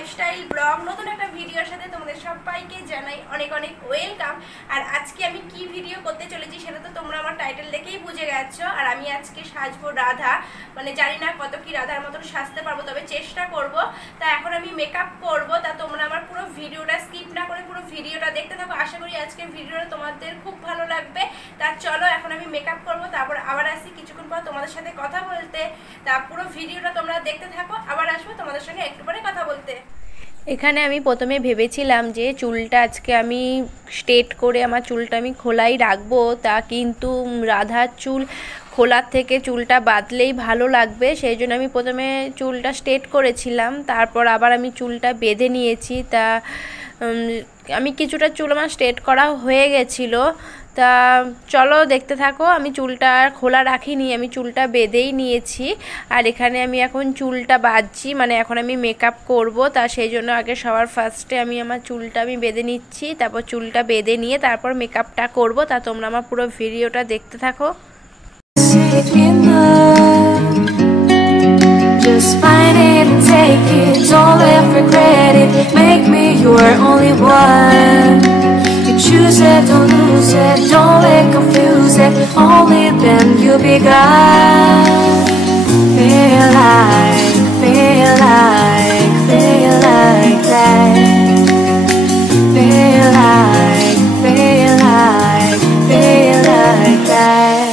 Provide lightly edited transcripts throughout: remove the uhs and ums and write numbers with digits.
Lifestyle blog নতুন একটা ভিডিওর সাথে তোমাদের সবাইকে জানাই অনেক অনেক ওয়েলকাম। আর আজকে আমি কি ভিডিও করতে চলেছি সেটা তো তোমরা আমার টাইটেল দেখেই বুঝে গেছো। আর আমি আজকে সাজবো রাধা, মানে জানি না কত কি রাধার মতন সাজতে পারবো, তবে চেষ্টা করব। তা এখন আমি মেকআপ করব, তা তোমরা আমার পুরো ভিডিওটা স্কিপ না করে পুরো ভিডিওটা দেখতে থাকো। আশা করি আজকের ভিডিওটা তোমাদের খুব ভালো লাগবে। তা চলো এখন আমি মেকআপ করব, তারপর আবার আসি কিছুক্ষণ পর তোমাদের সাথে কথা বলতে। তা পুরো ভিডিওটা তোমরা দেখতে থাকো, আবার আসবো তোমাদের সঙ্গে একটু পরে কথা বলতে। এখানে আমি প্রথমে ভেবেছিলাম যে চুলটা আজকে আমি স্ট্রেট করে আমার চুলটা আমি খোলাই রাখবো, তা কিন্তু রাধার চুল খোলার থেকে চুলটা বাঁধলেই ভালো লাগবে, সেই জন্য আমি প্রথমে চুলটা স্ট্রেট করেছিলাম, তারপর আবার আমি চুলটা বেঁধে নিয়েছি। তা আমি কিছুটা চুল আমার স্ট্রেট করা হয়ে গেছিলো। তা চলো দেখতে থাকো। আমি চুলটা আর খোলা রাখিনি, আমি চুলটা বেঁধেই নিয়েছি। আর এখানে আমি এখন চুলটা বাঁধছি, মানে এখন আমি মেকআপ করব। তা সেই জন্য আগে সবার ফার্স্টে আমি আমার চুলটা আমি বেঁধে নিচ্ছি, তারপর চুলটা বেঁধে নিয়ে তারপর মেকআপটা করব। তা তোমরা আমার পুরো ভিডিওটা দেখতে থাকো। Just find it and take it, don't let regret it. Make me your only one. You choose it, don't lose it, don't let confuse it. Only then you'll be gone. Feel like, feel like, feel like that. Feel like, feel like, feel like that.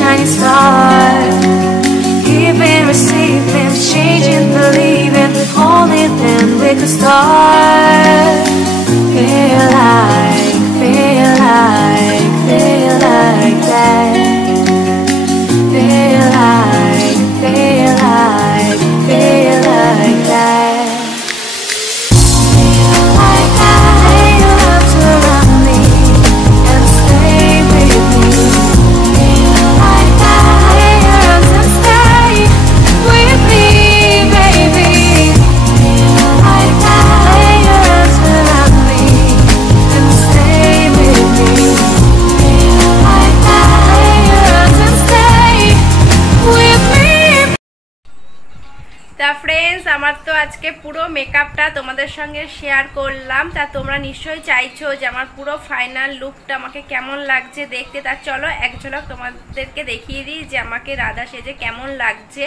Shining star, giving, receiving, changing, believing, only then we can start. Feel like, feel like, feel like that. Feel like, feel like, feel like that. তা friends, আমার তো আজকে পুরো মেকআপটা তোমাদের সঙ্গে share করলাম। তা তোমরা নিশ্চয়ই চাইছো যে আমার পুরো ফাইনাল লুকটা আমাকে কেমন লাগছে দেখতে। তা চলো এক ঝলক তোমাদেরকে দেখিয়ে দিই যে আমাকে রাধা সেজে কেমন লাগছে।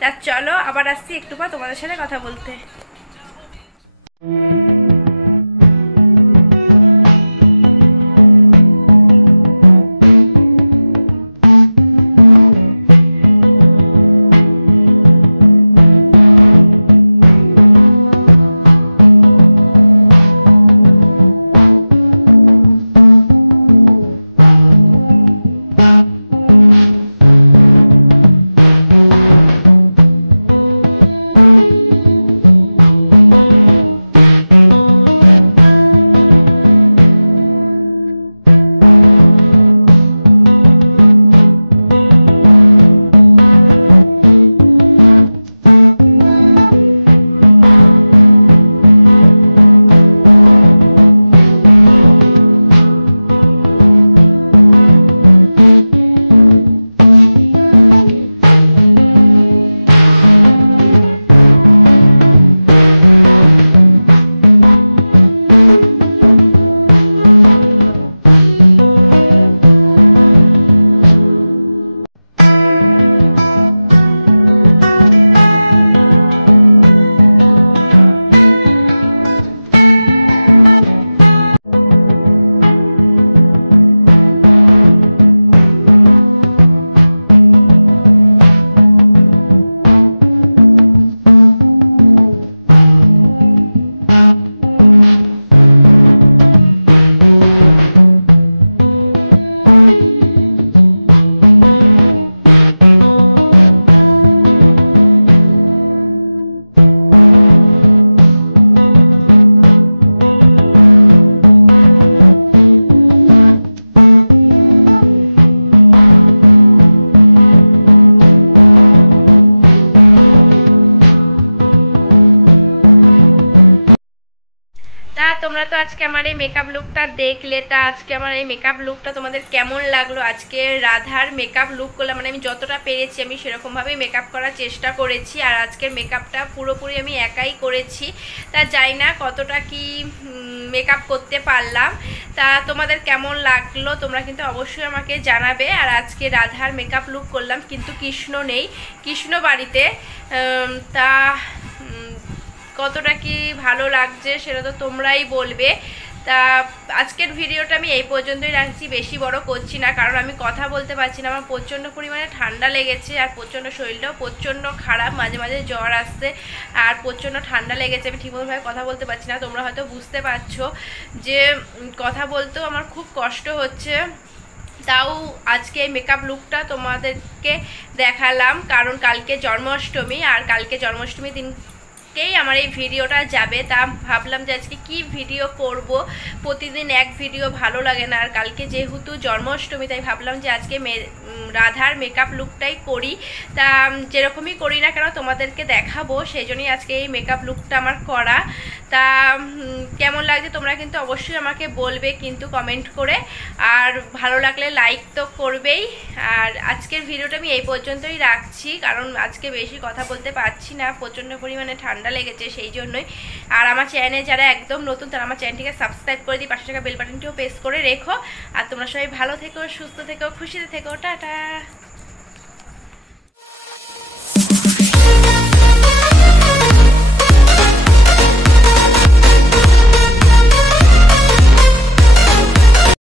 তা চলো আবার আসছি একটু পর তোমাদের সাথে কথা বলতে। মেকআপ লুকটা দেখলে, তা আজকে আমার এই মেকআপ লুকটা তোমাদের কেমন লাগলো? আজকে রাধার মেকআপ লুক করলাম, মানে আমি যতটা পেরেছি আমি সেরকমভাবেই মেকআপ করার চেষ্টা করেছি। আর আজকের মেকআপটা পুরোপুরি আমি একাই করেছি, তা জানি না কতটা কি মেকআপ করতে পারলাম। তা তোমাদের কেমন লাগলো তোমরা কিন্তু অবশ্যই আমাকে জানাবে। আর আজকে রাধার মেকআপ লুক করলাম, কিন্তু কৃষ্ণ নেই, কৃষ্ণ বাড়িতে। তা কতটা কি ভালো লাগছে সেটা তো তোমরাই বলবে। তা আজকের ভিডিওটা আমি এই পর্যন্তই রাখছি, বেশি বড় করছি না, কারণ আমি কথা বলতে পারছি না। আমার প্রচণ্ড পরিমাণে ঠান্ডা লেগেছে আর প্রচণ্ড শরীরটাও প্রচণ্ড খারাপ, মাঝে মাঝে জ্বর আসছে আর প্রচণ্ড ঠান্ডা লেগেছে। আমি ঠিকমতোভাবে কথা বলতে পারছি না, তোমরা হয়তো বুঝতে পারছো যে কথা বলতেও আমার খুব কষ্ট হচ্ছে। তাও আজকে এই মেকআপ লুকটা তোমাদেরকে দেখালাম, কারণ কালকে জন্মাষ্টমী, আর কালকে জন্মাষ্টমীর দিনকেই আমার এই ভিডিওটা যাবে। তা ভাবলাম যে আজকে কি ভিডিও করব, প্রতিদিন এক ভিডিও ভালো লাগে না, আর কালকে যেহেতু জন্মাষ্টমী তাই ভাবলাম যে আজকে রাধার মেকআপ লুকটাই করি। তা যেরকমই করি না কেন তোমাদেরকে দেখাবো, সেই জন্যই আজকে এই মেকআপ লুকটা আমার করা। তা কেমন লাগছে তোমরা কিন্তু অবশ্যই আমাকে বলবে কিন্তু কমেন্ট করে, আর ভালো লাগলে লাইক তো করবেই। আর আজকের ভিডিওটা আমি এই পর্যন্তই রাখছি, কারণ আজকে বেশি কথা বলতে পারছি না, প্রচণ্ড পরিমাণে ঠান্ডা লেগেছে সেই জন্যই। আর আমার চ্যানেলে যারা একদম নতুন তারা আমার চ্যানেলটিকে সাবস্ক্রাইব করে দিই, পাশে থাকা বেল বাটনটিও প্রেস করে রেখো। আর তোমরা সবাই ভালো থেকো, সুস্থ থেকো, খুশিতে থেকো, টাটা।